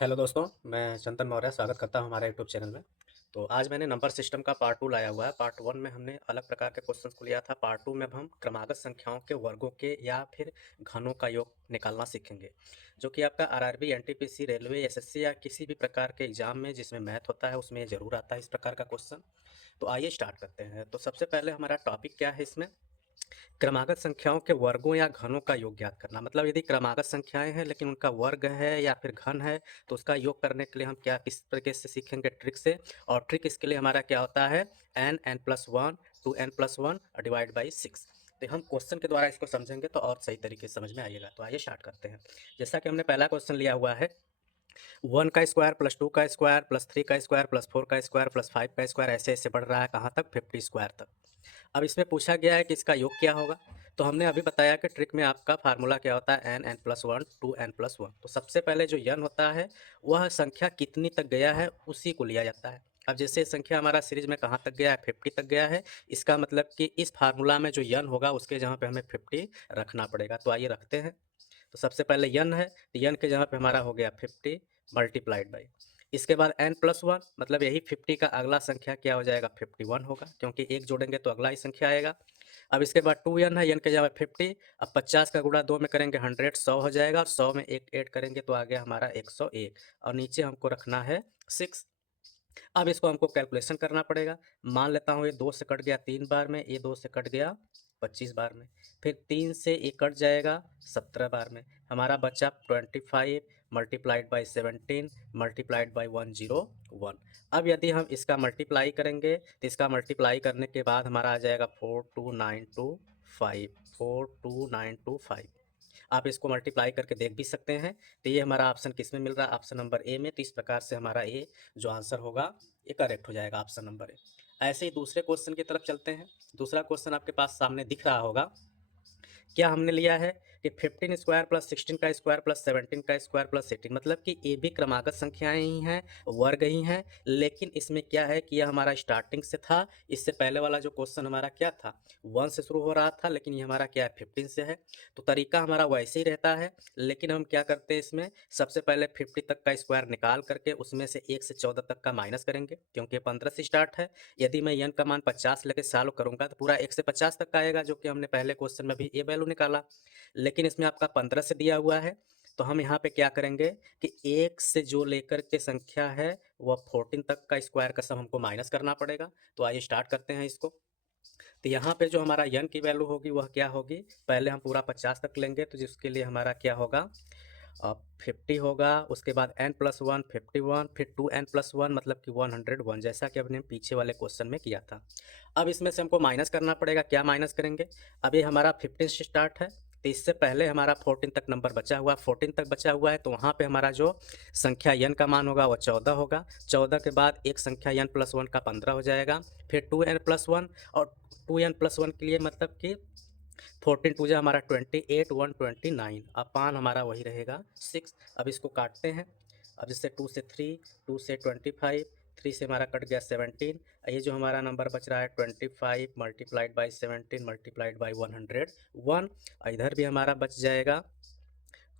Hello दोस्तों, मैं चंदन मौर्य स्वागत करता हूं हमारे यूट्यूब चैनल में। तो आज मैंने नंबर सिस्टम का पार्ट 2 लाया हुआ है। पार्ट 1 में हमने अलग प्रकार के क्वेश्चंस को लिया था। पार्ट 2 में अब हम क्रमागत संख्याओं के वर्गों के या फिर घनों का योग निकालना सीखेंगे, जो कि आपका आरआरबी, एनटीपीसी, रेलवे, एसएससी या किसी भी प्रकार के एग्जाम में जिसमें मैथ होता है उसमें ये जरूर आता है इस प्रकार का क्वेश्चन। तो आइए स्टार्ट करते हैं। तो सबसे पहले हमारा टॉपिक क्या है इसमें, क्रमागत संख्याओं के वर्गों या घनों का योग ज्ञात करना। मतलब यदि क्रमागत संख्याएं हैं लेकिन उनका वर्ग है या फिर घन है तो उसका योग करने के लिए हम क्या किस तरीके से सीखेंगे, ट्रिक से। और ट्रिक इसके लिए हमारा क्या होता है, n+1 2n+1 डिवाइड बाई 6। तो हम क्वेश्चन के द्वारा इसको समझेंगे तो और सही तरीके से समझ में आइएगा। तो आइए स्टार्ट करते हैं। जैसा कि हमने पहला क्वेश्चन लिया हुआ है, 1 का स्क्वायर प्लस 2 का स्क्वायर प्लस 3 का स्क्वायर प्लस 4 का स्क्वायर प्लस 5 का स्क्वायर, ऐसे ऐसे बढ़ रहा है कहाँ तक, 50 स्क्वायर तक। अब इसमें पूछा गया है कि इसका योग क्या होगा। तो हमने अभी बताया कि ट्रिक में आपका फार्मूला क्या होता है, n+1 2n+1। तो सबसे पहले जो n होता है वह संख्या कितनी तक गया है उसी को लिया जाता है। अब जैसे संख्या हमारा सीरीज में कहाँ तक गया है, 50 तक गया है। इसका मतलब कि इस फार्मूला में जो n होगा उसके जहाँ पे हमें 50 रखना पड़ेगा। तो आइए रखते हैं। तो सबसे पहले n है तो n के जहाँ पे हमारा हो गया 50 मल्टीप्लाइड बाई, इसके बाद n+1 मतलब यही 50 का अगला संख्या क्या हो जाएगा, 51 होगा, क्योंकि एक जोड़ेंगे तो अगला ही संख्या आएगा। अब इसके बाद 2n है, n के जगह 50। अब 50 का गुणा 2 में करेंगे 100, 100 हो जाएगा, और 100 में एक ऐड करेंगे तो आ गया हमारा 101, और नीचे हमको रखना है 6। अब इसको हमको कैलकुलेशन करना पड़ेगा। मान लेता हूँ ये 2 से कट गया 3 बार में, ये 2 से कट गया 25 बार में, फिर 3 से ये कट जाएगा 17 बार में। हमारा बचा 25 मल्टीप्लाइड बाई 17 मल्टीप्लाइड बाई 101। अब यदि हम इसका मल्टीप्लाई करेंगे तो इसका मल्टीप्लाई करने के बाद हमारा आ जाएगा 42925, 42925। आप इसको मल्टीप्लाई करके देख भी सकते हैं। तो ये हमारा ऑप्शन किस में मिल रहा है, ऑप्शन नंबर ए में। तो इस प्रकार से हमारा ए जो आंसर होगा ये करेक्ट हो जाएगा, ऑप्शन नंबर ए। ऐसे ही दूसरे क्वेश्चन की तरफ चलते हैं। दूसरा क्वेश्चन आपके पास सामने दिख रहा होगा। क्या हमने लिया है कि 15 स्क्वायर प्लस 16 का स्क्वायर प्लस 17 का स्क्वायर प्लस 18, मतलब कि ये भी क्रमागत संख्याएं ही हैं, वर्ग ही हैं। लेकिन इसमें क्या है कि यह हमारा स्टार्टिंग से था। इससे पहले वाला जो क्वेश्चन हमारा क्या था, 1 से शुरू हो रहा था, लेकिन ये हमारा क्या है, 15 से है। तो तरीका हमारा वैसे ही रहता है, लेकिन हम क्या करते हैं इसमें, सबसे पहले 50 तक का स्क्वायर निकाल करके उसमें से 1 से 14 तक का माइनस करेंगे, क्योंकि 15 से स्टार्ट है। यदि मैं n का मान 50 लेके सॉल्व करूंगा तो पूरा 1 से 50 तक का आएगा, जो कि हमने पहले क्वेश्चन में भी ये वैल्यू निकाला। लेकिन इसमें आपका 15 से दिया हुआ है, तो हम यहाँ पे क्या करेंगे कि 1 से जो लेकर के संख्या है वह 14 तक का स्क्वायर का सब हमको माइनस करना पड़ेगा। तो आइए स्टार्ट करते हैं इसको। तो यहाँ पे जो हमारा n की वैल्यू होगी वह क्या होगी, पहले हम पूरा 50 तक लेंगे तो जिसके लिए हमारा क्या होगा, 50 होगा। उसके बाद n+1 51, फिर 2n+1 मतलब कि 101, जैसा कि हमने पीछे वाले क्वेश्चन में किया था। अब इसमें से हमको माइनस करना पड़ेगा। क्या माइनस करेंगे, अब ये हमारा 15 से स्टार्ट है तो इससे पहले हमारा 14 तक नंबर बचा हुआ, 14 तक बचा हुआ है, तो वहाँ पे हमारा जो संख्या n का मान होगा वह 14 होगा। 14 के बाद एक संख्या n+1 का 15 हो जाएगा, फिर 2n+1, और 2n+1 के लिए मतलब कि 14 टू जा हमारा 28, 129, अपान हमारा वही रहेगा 6। अब इसको काटते हैं। अब जैसे 2 से 3, 2 से 25, 3 से हमारा कट गया 17। ये जो हमारा नंबर बच रहा है 25 मल्टीप्लाइड बाई 17 मल्टीप्लाइड बाई 101, इधर भी हमारा बच जाएगा।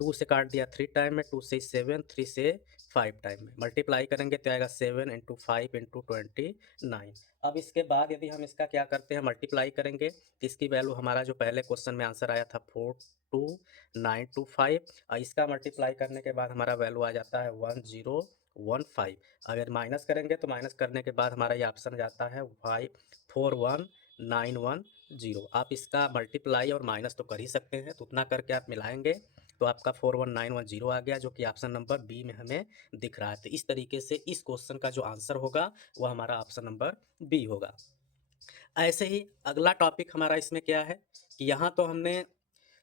2 से काट दिया 3 टाइम में, 2 से 7, 3 से 5 टाइम में, मल्टीप्लाई करेंगे तो आएगा 7 इंटू 5 इंटू 29। अब इसके बाद यदि हम इसका क्या करते हैं, मल्टीप्लाई करेंगे तो इसकी वैल्यू हमारा जो पहले क्वेश्चन में आंसर आया था 42925, और इसका मल्टीप्लाई करने के बाद हमारा वैल्यू आ जाता है 1015। अगर माइनस करेंगे तो माइनस करने के बाद हमारा ये ऑप्शन जाता है 541910। आप इसका मल्टीप्लाई और माइनस तो कर ही सकते हैं, तो उतना करके आप मिलाएंगे तो आपका 41910 आ गया, जो कि ऑप्शन नंबर बी में हमें दिख रहा है। तो इस तरीके से इस क्वेश्चन का जो आंसर होगा वह हमारा ऑप्शन नंबर बी होगा। ऐसे ही अगला टॉपिक हमारा इसमें क्या है कि यहाँ तो हमने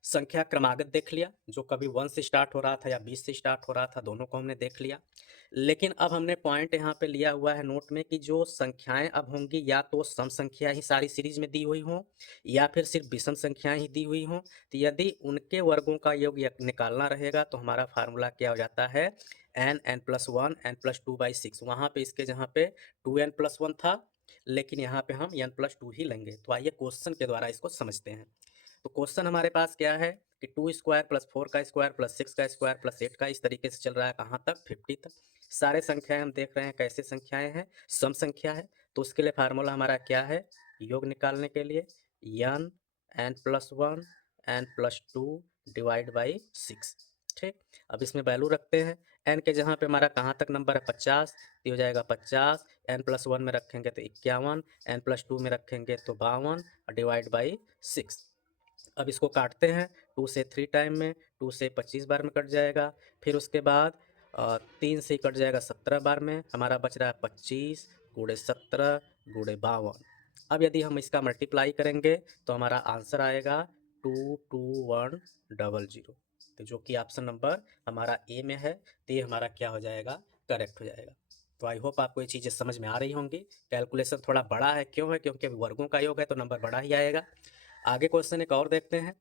संख्या क्रमागत देख लिया, जो कभी 1 से स्टार्ट हो रहा था या 20 से स्टार्ट हो रहा था, दोनों को हमने देख लिया। लेकिन अब हमने पॉइंट यहाँ पे लिया हुआ है नोट में कि जो संख्याएं अब होंगी या तो सम संख्या ही सारी सीरीज में दी हुई हों या फिर सिर्फ विषम संख्याएं ही दी हुई हों। तो यदि उनके वर्गों का योग निकालना रहेगा तो हमारा फार्मूला क्या हो जाता है, n+1 n+2/6। वहाँ पे इसके जहाँ पे 2n+1 था, लेकिन यहाँ पे हम n+2 ही लेंगे। तो आइए क्वेश्चन के द्वारा इसको समझते हैं। तो क्वेश्चन हमारे पास क्या है कि 2 स्क्वायर प्लस 4 का स्क्वायर प्लस 6 का स्क्वायर प्लस 8 का, इस तरीके से चल रहा है कहाँ तक, 50 तक। सारे संख्याएं हम देख रहे हैं कैसे संख्याएं हैं, सम संख्या है। तो उसके लिए फार्मूला हमारा क्या है, योग निकालने के लिए n n+1 n+2 divide by 6। ठीक, अब इसमें वैल्यू रखते हैं। n के जहाँ पे हमारा कहाँ तक नंबर है 50, तो हो जाएगा 50, n+1 में रखेंगे तो 51, n+2 में रखेंगे तो 52 डिवाइड बाई 6। अब इसको काटते हैं 2 से 3 टाइम में, 2 से 25 बार में कट जाएगा। फिर उसके बाद 3 से कट जाएगा 17 बार में, हमारा बच रहा है 25 गुणे 17 गुणे 52। अब यदि हम इसका मल्टीप्लाई करेंगे तो हमारा आंसर आएगा 22100, तो जो कि ऑप्शन नंबर हमारा ए में है। तो ये हमारा क्या हो जाएगा, करेक्ट हो जाएगा। तो आई होप आपको ये चीज़ें समझ में आ रही होंगी। कैलकुलेशन थोड़ा बड़ा है, क्यों है, क्योंकि वर्गों का योग है तो नंबर बड़ा ही आएगा। आगे क्वेश्चन एक और देखते हैं।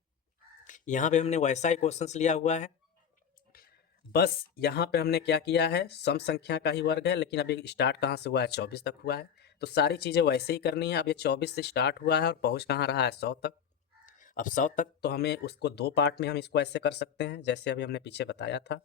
यहाँ पे हमने वैसा ही क्वेश्चंस लिया हुआ है, बस यहाँ पे हमने क्या किया है, सम संख्या का ही वर्ग है, लेकिन अभी स्टार्ट कहाँ से हुआ है, 24 तक हुआ है। तो सारी चीज़ें वैसे ही करनी है। अब ये 24 से स्टार्ट हुआ है और पहुँच कहाँ रहा है, 100 तक। अब 100 तक तो हमें उसको दो पार्ट में हम इसको ऐसे कर सकते हैं, जैसे अभी हमने पीछे बताया था।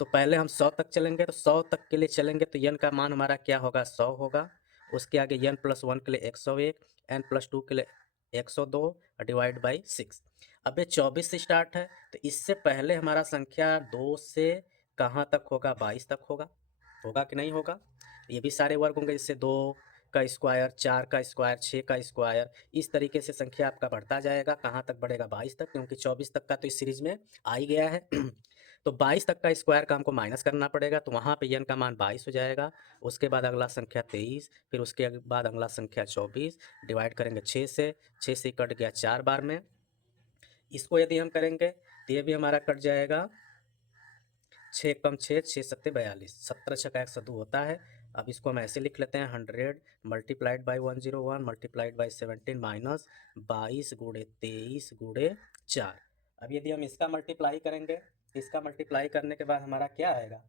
तो पहले हम 100 तक चलेंगे, तो 100 तक के लिए चलेंगे तो n का मान हमारा क्या होगा, 100 होगा। उसके आगे n+1 के लिए 101, n+2 के लिए 102 डिवाइड बाई 6। अब ये 24 से स्टार्ट है, तो इससे पहले हमारा संख्या 2 से कहाँ तक होगा, 22 तक होगा। होगा कि नहीं होगा, ये भी सारे वर्ग होंगे, जैसे 2 का स्क्वायर, 4 का स्क्वायर, 6 का स्क्वायर, इस तरीके से संख्या आपका बढ़ता जाएगा। कहाँ तक बढ़ेगा, 22 तक, क्योंकि 24 तक का तो इस सीरीज में आ ही गया है। तो 22 तक का स्क्वायर का हमको माइनस करना पड़ेगा, तो वहाँ पे n का मान 22 हो जाएगा। उसके बाद अगला संख्या 23, फिर उसके बाद अगला संख्या 24, डिवाइड करेंगे 6 से, 6 से कट गया 4 बार में। इसको यदि हम करेंगे तो ये भी हमारा कट जाएगा, 6 कम 6, 6 सत्ते 42, 17 छका 102 होता है। अब इसको हम ऐसे लिख लेते हैं, 100 multiplied by 101 multiplied by 17 minus 22 गुणे 23 गुणे 4। अब यदि हम इसका मल्टीप्लाई करेंगे, इसका मल्टीप्लाई करने के बाद हमारा क्या आएगा,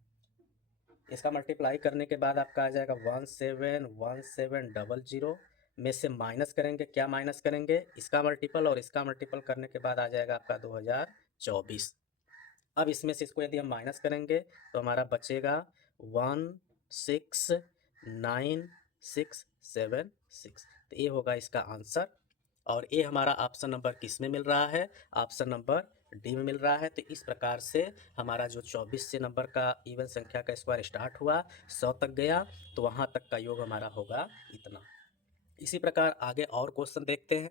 इसका मल्टीप्लाई करने के बाद आपका आ जाएगा 171700 में से माइनस करेंगे, क्या माइनस करेंगे, इसका मल्टीपल और इसका मल्टीपल करने के बाद आ जाएगा आपका 2024। अब इसमें से इसको यदि हम माइनस करेंगे तो हमारा बचेगा 16966। तो ये होगा इसका आंसर। और ये हमारा ऑप्शन नंबर किस में मिल रहा है, ऑप्शन नंबर डी में मिल रहा है। तो इस प्रकार से हमारा जो 24 से नंबर का इवन संख्या का स्क्वायर स्टार्ट हुआ, 100 तक गया, तो वहाँ तक का योग हमारा होगा इतना। इसी प्रकार आगे और क्वेश्चन देखते हैं।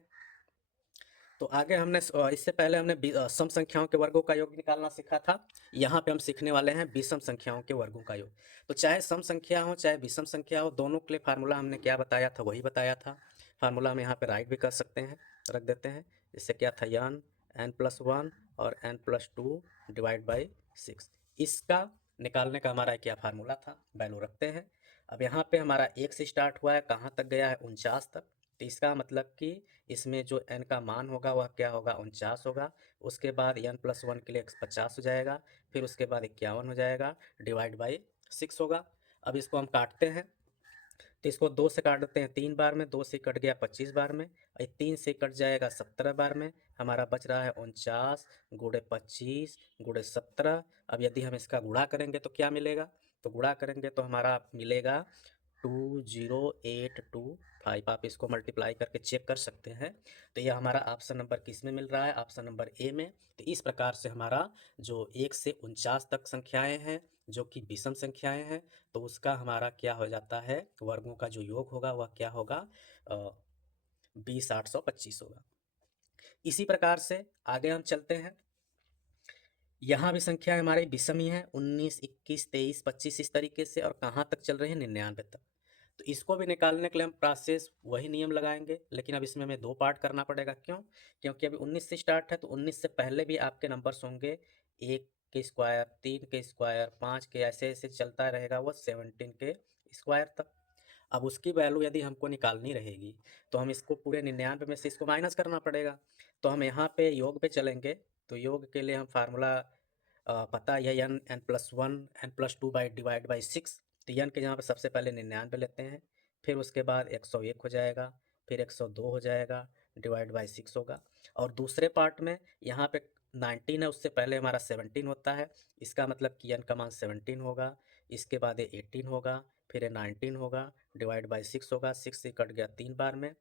तो आगे हमने इससे पहले हमने सम संख्याओं के वर्गों का योग निकालना सीखा था। यहाँ पे हम सीखने वाले हैं विषम संख्याओं के वर्गों का योग। तो चाहे सम संख्या हो चाहे विषम संख्या हो, दोनों के लिए फार्मूला हमने क्या बताया था, वही बताया था। फार्मूला हम यहाँ पे राइट भी कर सकते हैं, रख देते हैं। इससे क्या था, n+1 और n+2 डिवाइड बाई 6। इसका निकालने का हमारा क्या फार्मूला था, वैल्यू रखते हैं। अब यहाँ पे हमारा 1 से स्टार्ट हुआ है, कहाँ तक गया है, 49 तक। तो इसका मतलब कि इसमें जो n का मान होगा वह क्या होगा, 49 होगा। उसके बाद n+1 के लिए 50 हो जाएगा, फिर उसके बाद 51 हो जाएगा, डिवाइड बाई 6 होगा। अब इसको हम काटते हैं, तो इसको 2 से काट देते हैं 3 बार में, 2 से कट गया 25 बार में, और 3 से कट जाएगा 17 बार में, हमारा बच रहा है 49 गुणे 25 गुणे 17। अब यदि हम इसका गुणा करेंगे तो क्या मिलेगा, तो गुणा करेंगे तो हमारा मिलेगा 20825। आप इसको मल्टीप्लाई करके चेक कर सकते हैं। तो यह हमारा ऑप्शन नंबर किस में मिल रहा है, ऑप्शन नंबर ए में। तो इस प्रकार से हमारा जो 1 से 49 तक संख्याएं हैं जो कि विषम संख्याएं हैं, तो उसका हमारा क्या हो जाता है, वर्गों का जो योग होगा वह क्या होगा, 20,825 होगा। इसी प्रकार से आगे हम चलते हैं। यहाँ भी संख्या हमारी विषम ही है, 19, 21, 23, 25 इस तरीके से, और कहाँ तक चल रही है, 99 तक। तो इसको भी निकालने के लिए हम प्रोसेस वही नियम लगाएंगे, लेकिन अब इसमें हमें 2 पार्ट करना पड़ेगा। क्यों, क्योंकि अभी 19 से स्टार्ट है, तो 19 से पहले भी आपके नंबर्स होंगे 1 के स्क्वायर, 3 के स्क्वायर, 5 के, ऐसे ऐसे चलता रहेगा वो 17 के स्क्वायर तक। अब उसकी वैल्यू यदि हमको निकालनी रहेगी तो हम इसको पूरे 99 में से इसको माइनस करना पड़ेगा। तो हम यहाँ पे योग पे चलेंगे, तो योग के लिए हम फार्मूला पता है n+1 n+2 by divide by 6। तो n के यहाँ पे सबसे पहले 99 लेते हैं, फिर उसके बाद 101 हो जाएगा, फिर 102 हो जाएगा, डिवाइड बाई 6 होगा। और दूसरे पार्ट में यहाँ पे 19 है उससे पहले हमारा 17 होता है, इसका मतलब कि n का मान 17 होगा। इसके बाद ये 18 होगा, फिर ये 19 होगा, डिवाइड बाई 6 होगा। 6 से कट गया 3 बार में,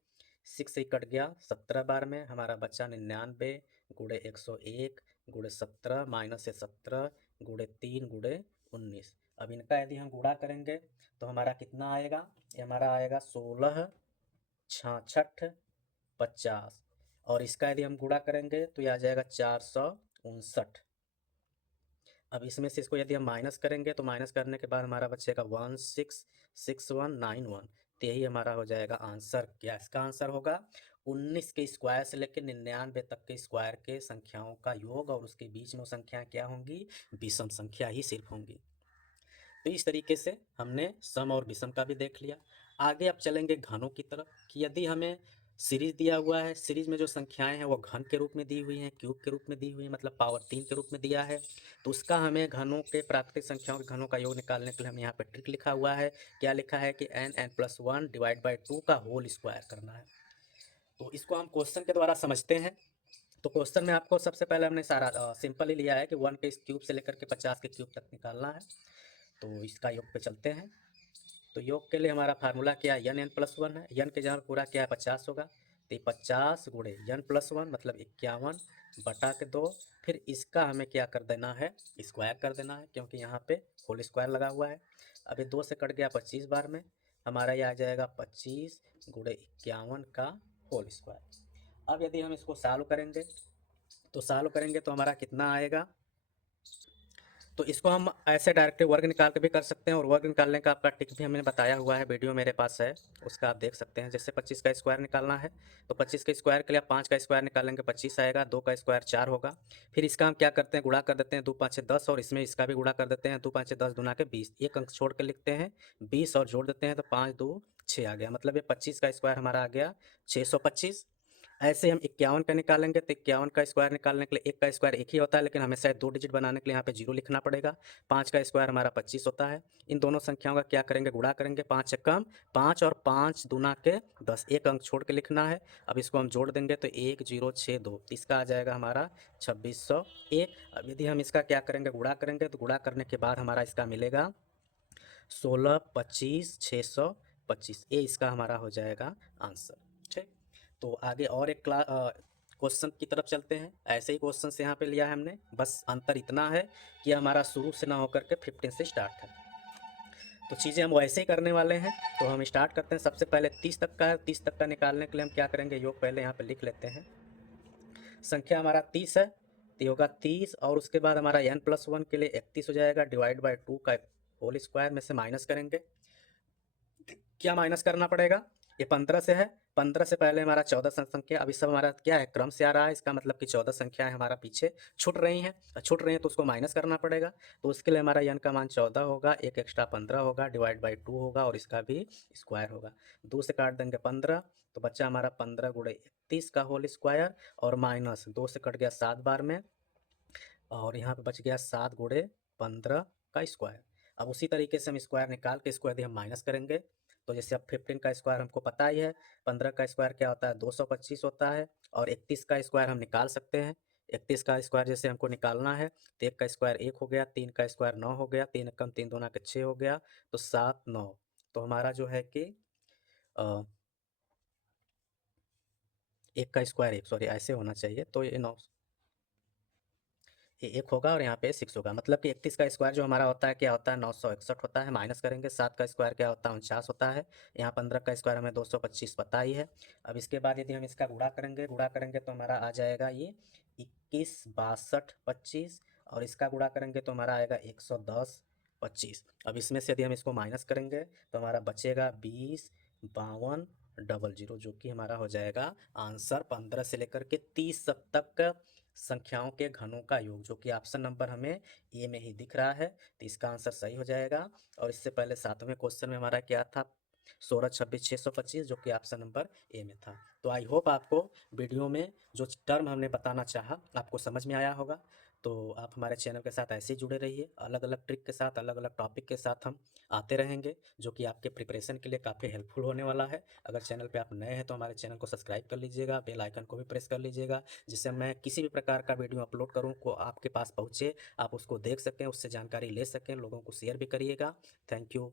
6 से कट गया 17 बार में, हमारा बचा 99 गुणे 101 गुणे 17 माइनस 17 गुणे 3 गुणे 19। अब इनका यदि हम गुणा करेंगे तो हमारा कितना आएगा, ये हमारा आएगा 16 66 50, और इसका यदि हम गुणा करेंगे तो ये आ जाएगा 459। अब इसमें से इसको यदि हम माइनस करेंगे तो माइनस करने के बाद हमारा बचेगा 166191। तो यही हमारा हो जाएगा आंसर। क्या इसका आंसर होगा, 19 के स्क्वायर से लेकर 99 तक के स्क्वायर के संख्याओं का योग, और उसके बीच में वो संख्याएं क्या होंगी, विषम संख्या ही सिर्फ होंगी। तो इस तरीके से हमने सम और विषम का भी देख लिया। आगे अब चलेंगे घनों की तरफ, कि यदि हमें सीरीज दिया हुआ है, सीरीज में जो संख्याएं हैं वो घन के रूप में दी हुई हैं, क्यूब के रूप में दी हुई हैं, मतलब पावर 3 के रूप में दिया है, तो उसका हमें घनों के प्राकृतिक संख्याओं के घनों का योग निकालने के लिए हम यहाँ पे ट्रिक लिखा हुआ है। क्या लिखा है कि n+1 डिवाइड बाई 2 का होल स्क्वायर करना है। तो इसको हम क्वेश्चन के द्वारा समझते हैं। तो क्वेश्चन में आपको सबसे पहले हमने सारा सिंपल ही लिया है कि 1 के क्यूब से लेकर के 50 के क्यूब तक निकालना है। तो इसका योग पे चलते हैं। तो योग के लिए हमारा फार्मूला क्या है, n+1 है। n के जहाँ पूरा क्या है 50 होगा, तो 50 गुणे n+1 मतलब 51 बटा के 2। फिर इसका हमें क्या कर देना है, स्क्वायर कर देना है, क्योंकि यहाँ पे होल स्क्वायर लगा हुआ है। अब ये 2 से कट गया 25 बार में, हमारा ये आ जाएगा 25 गुणे 51 का होल स्क्वायर। अब यदि हम इसको सॉल्व करेंगे तो हमारा कितना आएगा, तो इसको हम ऐसे डायरेक्ट वर्ग निकाल के भी कर सकते हैं, और वर्ग निकालने का आपका टिक भी हमने बताया हुआ है, वीडियो मेरे पास है, उसका आप देख सकते हैं। जैसे 25 का स्क्वायर निकालना है तो 25 के स्क्वायर के लिए आप 5 का स्क्वायर निकालेंगे 25 आएगा, 2 का स्क्वायर 4 होगा। फिर इसका हम क्या करते हैं, गुणा कर देते हैं, 2 5 10, और इसमें इसका भी गुणा कर देते हैं, 2 5 10 दूना के 20, एक अंक छोड़ के लिखते हैं 20 और जोड़ देते हैं तो 5 2 6 आ गया, मतलब ये 25 का स्क्वायर हमारा आ गया 625। ऐसे हम 51 का निकालेंगे तो 51 का स्क्वायर निकालने के लिए एक का स्क्वायर एक ही होता है, लेकिन हमें शायद 2 डिजिट बनाने के लिए यहाँ पे 0 लिखना पड़ेगा। 5 का स्क्वायर हमारा 25 होता है। इन दोनों संख्याओं का क्या करेंगे, गुणा करेंगे, 5 छक्कम 5 और 5 दूना के 10, एक अंक छोड़ के लिखना है। अब इसको हम जोड़ देंगे तो 1062, इसका आ जाएगा हमारा 2601। अब यदि हम इसका क्या करेंगे, गुणा करेंगे, तो गुणा करने के बाद हमारा इसका मिलेगा 16 25 625, ये इसका हमारा हो जाएगा आंसर। ठीक, तो आगे और एक क्वेश्चन की तरफ चलते हैं। ऐसे ही क्वेश्चन से यहाँ पे लिया है हमने, बस अंतर इतना है कि हमारा शुरू से ना होकर के 15 से स्टार्ट है। तो चीज़ें हम वैसे ही करने वाले हैं। तो हम स्टार्ट करते हैं, सबसे पहले 30 तक का है। 30 तक का निकालने के लिए हम क्या करेंगे, योग पहले यहाँ पे लिख लेते हैं। संख्या हमारा 30 है तो होगा 30, और उसके बाद हमारा n+1 के लिए 31 हो जाएगा, डिवाइड बाई 2 का होल स्क्वायर में से माइनस करेंगे। क्या माइनस करना पड़ेगा, ये 15 से है, 15 से पहले हमारा 14 संख्या, अभी सब हमारा क्या है, क्रम से आ रहा है, इसका मतलब कि 14 संख्याएं हमारा पीछे छूट रही हैं, तो उसको माइनस करना पड़ेगा। तो उसके लिए हमारा n का मान 14 होगा, एक एक्स्ट्रा 15 होगा, डिवाइड बाई 2 होगा, और इसका भी स्क्वायर होगा। 2 से काट देंगे 15, तो बच्चा हमारा 15 गुणे 31 का होल स्क्वायर, और माइनस 2 से कट गया 7 बार में, और यहाँ पे बच गया 7 गुणे 15 का स्क्वायर। अब उसी तरीके से हम स्क्वायर निकाल के इसको यदि हम माइनस करेंगे, तो जैसे अब 15 का स्क्वायर हमको पता ही है, 15 का स्क्वायर क्या होता है 225 होता है, और 31 का स्क्वायर हम निकाल सकते हैं। 31 का स्क्वायर जैसे हमको निकालना है, तो 1 का स्क्वायर 1 हो गया, 3 का स्क्वायर 9 हो गया, 3 कम 3 दूना के 6 हो गया, तो 7 9। तो हमारा जो है कि 1 का स्क्वायर 1, सॉरी ऐसे होना चाहिए, तो ये 9, ये 1 होगा और यहाँ पे 6 होगा, मतलब कि 31 का स्क्वायर जो हमारा होता है क्या होता है 961 होता है। माइनस करेंगे, 7 का स्क्वायर क्या होता है 49 होता है। यहाँ 15 का स्क्वायर हमें 225 पता ही है। अब इसके बाद यदि हम इसका गुणा करेंगे तो हमारा आ जाएगा ये 21 62 25, और इसका गुणा करेंगे तो हमारा आएगा 110 25। अब इसमें से यदि हम इसको माइनस करेंगे तो हमारा बचेगा 20 52 00, जो कि हमारा हो जाएगा आंसर। 15 से लेकर के 30 तक संख्याओं के घनों का योग, जो कि ऑप्शन नंबर हमें ए में ही दिख रहा है, तो इसका आंसर सही हो जाएगा। और इससे पहले 7वें क्वेश्चन में हमारा क्या था, 16 26 625, जो कि ऑप्शन नंबर ए में था। तो आई होप आपको वीडियो में जो टर्म हमने बताना चाहा आपको समझ में आया होगा। तो आप हमारे चैनल के साथ ऐसे ही जुड़े रहिए। अलग अलग ट्रिक के साथ, अलग अलग टॉपिक के साथ हम आते रहेंगे, जो कि आपके प्रिपरेशन के लिए काफ़ी हेल्पफुल होने वाला है। अगर चैनल पे आप नए हैं तो हमारे चैनल को सब्सक्राइब कर लीजिएगा, बेल आइकन को भी प्रेस कर लीजिएगा, जिससे मैं किसी भी प्रकार का वीडियो अपलोड करूँ को आपके पास पहुँचे, आप उसको देख सकें, उससे जानकारी ले सकें। लोगों को शेयर भी करिएगा। Thank you.